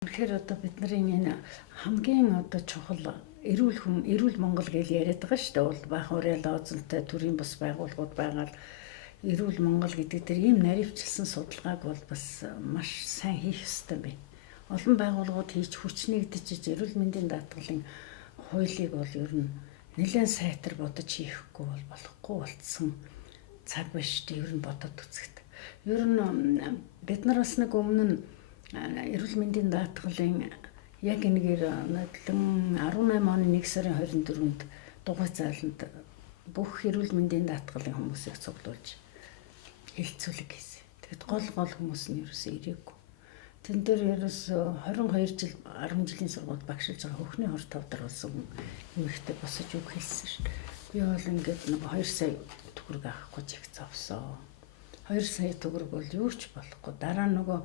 Тэгэхээр одоо бидний энэ хамгийн одоо чухал эрүүл Монгол гэж яриад байгаа шүү дээ. Бол баах уриал оозонтой төрийн бас байгууллагууд байгаа л эрүүл Монгол гэдэг дээр ийм наривчлсан судалгааг бол бас маш сайн хийх ёстой байна. Олон байгууллагууд хийж хүчнэгдэж эрүүл мэндийн даатгалын хуулийг бол ер нь нэлээд сайтар бодож хийхгүй бол болохгүй болцсон цаг байна шүү дээ. Ер нь бодоод үзэхэд. Ер нь бид нар бас нэг өмнө нь эрүүл мэндийн даатгалын яг энэгээр 18 оны 1 сарын 24-нд дугуй зааланд бүх эрүүл мэндийн даатгалын хүмүүсийг цуглуулж хилцүүлэг хийсэн. Тэгэд гол хүмүүс нь ерөөсөө ирээгүй. Тэн дээр ерөөсөө 22 жил 10 жилийн сургууль багшилж байгаа хөхний хор тавдар болсон юмхтэй босож үг хэлсэн шүү дээ. Би бол ингээд нэг 2 сая төгрөг авахгүй жигц авсан. 2 сая төгрөг бол юу ч болохгүй. Дараа нөгөө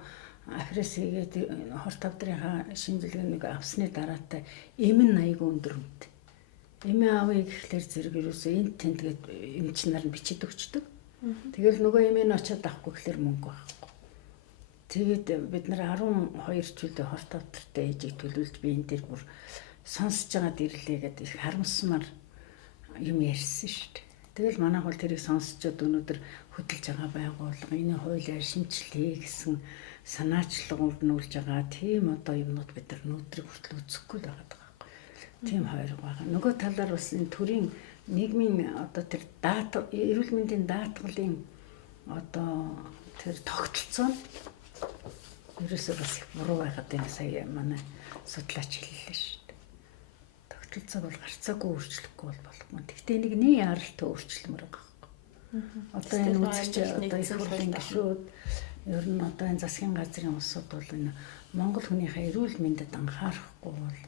Афрес хийгээд хор тавдрынхаа шинжилгээнийг авсны дараатай эмэн 80 өндөр үнэт. Эмээ авъя гэхлээр зэрэг ерөөсөө энд тэнтгээд эмчнэр нь бичиж өгчдөг. Тэгэл нөгөө эмээ нь очиод авахгүй гэхлээр мөнгө байхгүй. Тэгээд бид нар 12 жилдээ хор тавдартай ээжийг төлөвлөж би энэ дээр бүр сонсож байгаа дэрлээ гэдэг их харамсмаар юм ярьсан шүү дээ. Тэгэл манайх бол тэрийг сонсчод өнөөдөр хөдөлж байгаа байгууллага энэ хуулиар шинжилгээ гэсэн санаачлалууд нүүлж байгаа тийм одоо юмнууд бид нар нүүтрийг хүртэл үзэхгүй л байгаа байхгүй. Тийм хоёр байгаа. Нөгөө талаар бас энэ төрийн нийгмийн одоо тэр эрүүл мэндийн даатгалын одоо тэр тогтолцоо ерөөсөө бас их буруу байгаад байна. Сая манай судлаач хэллээ шүү дээ. Тогтолцоог бол гарцаагүй өөрчлөхгүй бол болохгүй. Гэхдээ нэг нийт аралтай өөрчлөмөр байгаа байхгүй. Одоо энэ үзэгч одоо их хурлын гишүүд ер нь одоо энэ засгийн газрын улсууд бол энэ Монгол хүнийхээ эрүүл мэндэд анхаарахгүй бол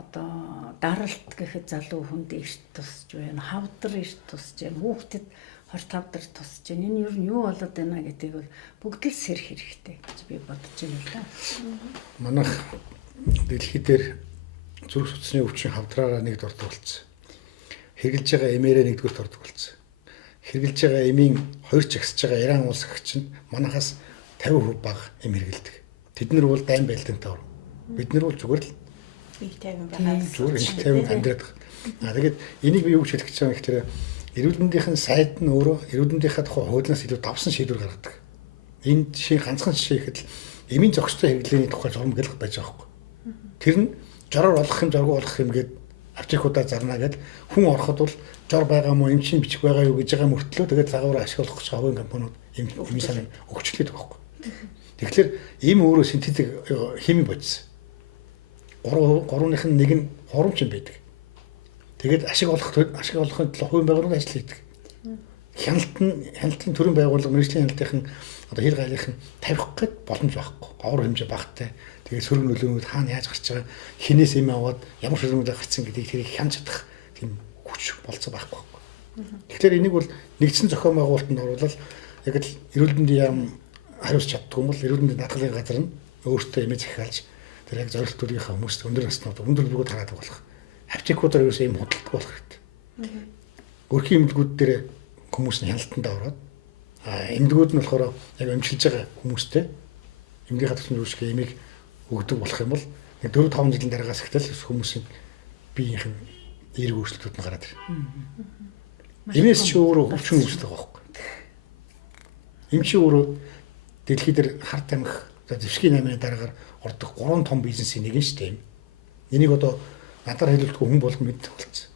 одоо даралт гэхэд залуу хүнд эрт тусч байна, хавдар эрт тусч байна, хүүхдэд хор тавдар тусч байна. Энэ ер нь юу болоод байна гэдгийг бол бүгд л сэрх хэрэгтэй гэж би бодож байна л да. Манайх дэлхий дээр зүрх судасны өвчин хавдраараа нэгд ордог болсон. Хэрглэж байгаа эмээрээ нэгдүгээр ордог болсон. Хэрглэж байгаа эмийн хоёр жагсаж байгаа Иран улс агч нь манахаас 50% бага эм хэргэлдэг. Тэд нар бол дайм байлдантай ор. Бид нар бол зүгээр л их тайван байгаа. Зүгээр их тайван амьдраад байгаа. Тэгээд энийг би юу гэж хэлэх гэж байгаа гэхээр эрүүл мэндийн сайд нь өөрөө эрүүл мэндийн тухай хуулиас илүү давсан шийдвэр гаргадаг. Энэ жишээ ганцхан жишээ ихэд л эмийн зохистой хэрэглээний тухай журам гэлэх байж байгаа хгүй. Тэр нь жороор олох юм, жоргоо олох юм гээд аптекуудаа зарна гэд хүн ороход бол жор байгаа мó эмчийн бичих байгаа юу гэж байгаа мөртлөө тэгээд цагаараа ашиглах гэж байгаа компаниуд эм сан өгчлээд байгаа хгүй. Тэгэхээр эм өөрөө синтетик хими бодис. Гурвынх нь нэг нь хурамч юм байдаг. Тэгээд ашиглахын тулд хувийн байгууллага ажил хийдэг. Хяналтын төрийн байгууллага мэргэжлийн хяналтын одоо хэр гайлынх нь тавих гээд боломж байхгүй. Авар хэмжээ багтай. Тэгээд сөрөг нөлөөнүүд хаана яаж гарч байгаа, хинээс эм аваад ямар шүрмүүд гарцсан гэдгийг тэрийг хянж чадах тийм хүч болцоо байхгүй. Тэгэхээр энийг бол нэгдсэн зохион байгуулалтанд оруулаад яг л эрүүл мэндийн яам хариуцж чаддгүй юм бол эрүүл мэндийн даатгалын газар нь өөртөө эмээ захиалж тэр яг зорилтуудынхаа хүмүүст өндөр наснууд өндөр бөгөөд хараадаг болох. Аптекуудаар ерөөсөө юм худалдаж болох хэрэгтэй. Өрхийн эмнэлгүүд дээр хүмүүс нь хяналтанд ороод эмнэлгүүд нь болохоор яг эмчилж байгаа хүмүүстэй эмнэлгийн хатгын үүсгэх эмийг өгдөг болох юм бол 4-5 жилийн дараагаас ихтэл хүмүүсийн биеийнх нь эерэг өөрчлөлтүүд нь гараад ирнэ. Эмээс чи өөрөө хөвчөн үүсдэг байгаа байхгүй. Эм чи өөрөө дэлхийд дээр харт амих дэвшгийн 8-ны дараагаар ордог 3 том бизнесийн нэг нь шүү дээ. Энийг одоо надаар хэлүүлэхгүй хүн болгон мэддэг болсон.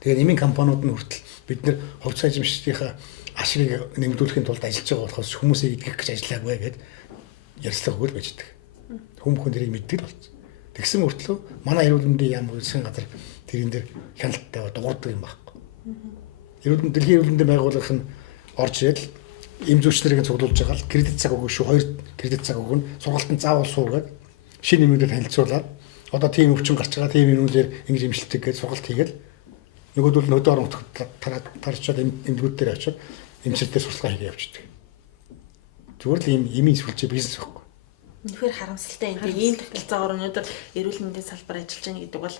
Тэгээд эмийн компаниуд нь хүртэл бид нэр хувьц хажимчдынхаа ашигыг нэмэгдүүлэхийн тулд ажиллаж байгаа болохоос хүмүүсийг идгэх гэж ажиллаагүй гэдэг ярьцлага өгөл байждаг. Хүн тэрийг мэддэг л болсон. Тэгсэн мөртлөө манай эрүүл мэндийн яам засгийн газар тэрэн дээр хяналттай дуурдаг юм байхгүй. Дэлхийн эрүүл мэндийн байгууллага нь орж ирэл эм зүйчнэрийг цуглуулж байгаа л кредит цаг өгөх шүү 2 кредит цаг өгнө сургалтанд заавал суугаад шинэ нэмэгдэл танилцуулаад одоо тийм өвчин гарч байгаа тийм юмнуудээр ингэж имшилдэг гэж сургалт хийгээл нөгөөдөл нь өдөө орон тарчаад эмнэлгүүд дээр очиод эмчилтээр сурталчилгаа хийгээ явчихдаг. Зүгээр л ийм эмийн сүлжээ бизнес байхгүй. Үнэхээр харамсалтай энэ ийм тогтолцоогоор өнөөдөр эрүүл мэндийн салбар ажиллаж байгаа гэдэг бол